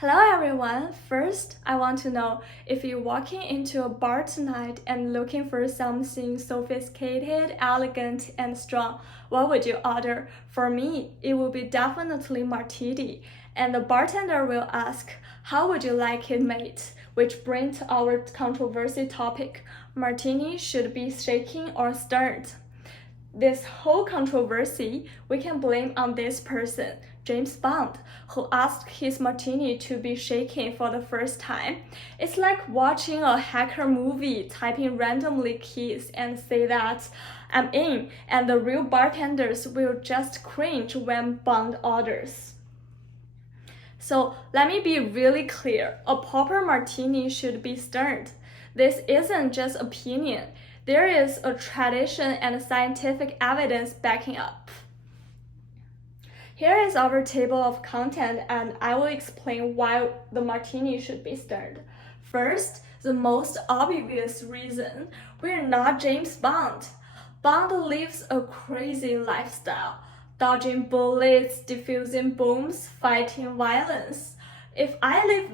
Hello everyone! First, I want to know if you're walking into a bar tonight and looking for something sophisticated, elegant, and strong, what would you order? For me, it will be definitely martini, and the bartender will ask, how would you like it made? Which brings our controversy topic, martini should be shaken or stirred. This whole controversy we can blame on this person, James Bond, who asked his martini to be shaken for the first time. It's like watching a hacker movie, typing randomly keys and say that I'm in, and the real bartenders will just cringe when Bond orders. So let me be really clear, a proper martini should be stirred. This isn't just opinion. There is a tradition and scientific evidence backing up. Here is our table of content, and I will explain why the martini should be stirred. First, the most obvious reason, we're not James Bond. Bond lives a crazy lifestyle, dodging bullets, defusing bombs, fighting violence. If I live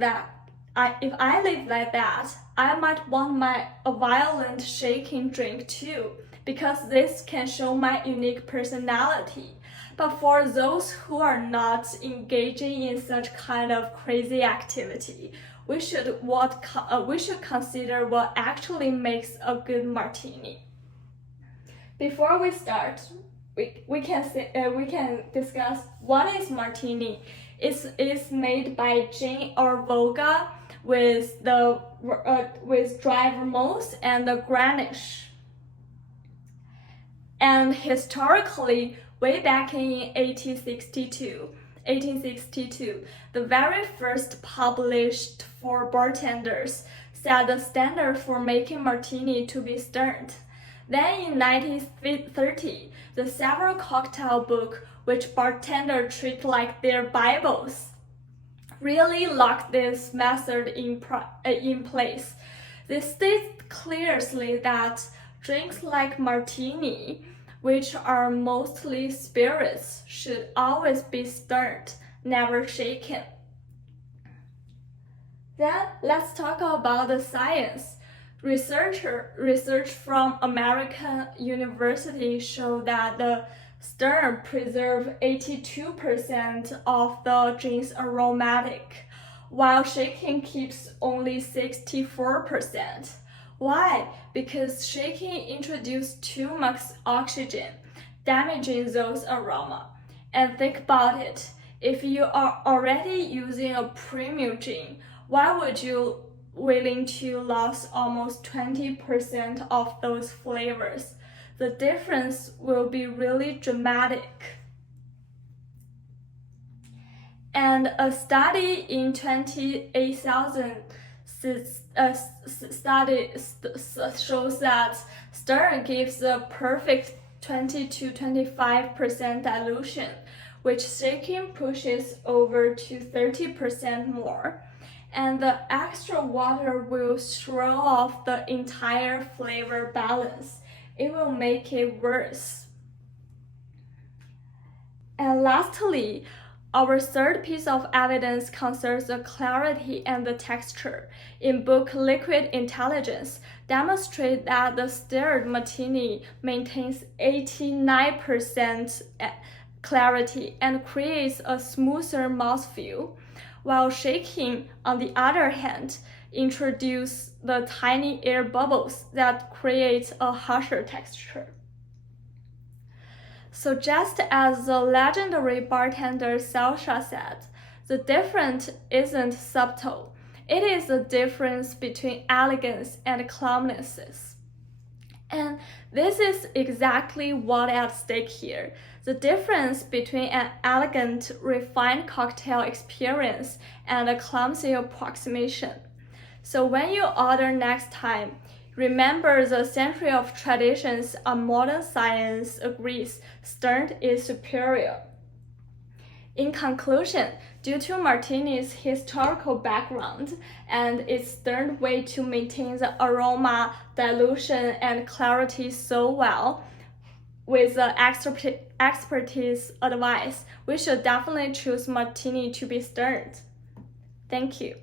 like that, I might want a violent shaking drink too, because this can show my unique personality. But for those who are not engaging in such kind of crazy activity, we should consider what actually makes a good martini. Before we start, we can discuss what is martini. It's made by gin or vodka with dry vermouth and the Grenache. And historically, way back in 1862, the very first published for bartenders set the standard for making martini to be stirred. Then in 1930, the several cocktail book, which bartenders treat like their Bibles, really locked this method in place. They state clearly that drinks like martini, which are mostly spirits, should always be stirred, never shaken. Then let's talk about the science. Research from American University showed that the stir preserves 82% of the gin's aromatic, while shaking keeps only 64%. Why? Because shaking introduces too much oxygen, damaging those aroma. And think about it, if you are already using a premium gin, why would you willing to lose almost 20% of those flavors? The difference will be really dramatic. And a study in 28,000 study shows that stir gives a perfect 20 to 25% dilution, which shaking pushes over to 30% more. And the extra water will throw off the entire flavor balance. It will make it worse. And lastly, our third piece of evidence concerns the clarity and the texture. In book Liquid Intelligence, demonstrate that the stirred martini maintains 89% clarity and creates a smoother mouthfeel, while shaking, on the other hand, introduce the tiny air bubbles that create a harsher texture. So just as the legendary bartender Sasha said, the difference isn't subtle. It is the difference between elegance and calmness. And this is exactly what's at stake here. The difference between an elegant, refined cocktail experience and a clumsy approximation. So when you order next time, remember the century of traditions and modern science agrees stirred is superior. In conclusion, due to martini's historical background and its stirred way to maintain the aroma, dilution, and clarity so well, with the expertise advice, we should definitely choose martini to be stirred. Thank you.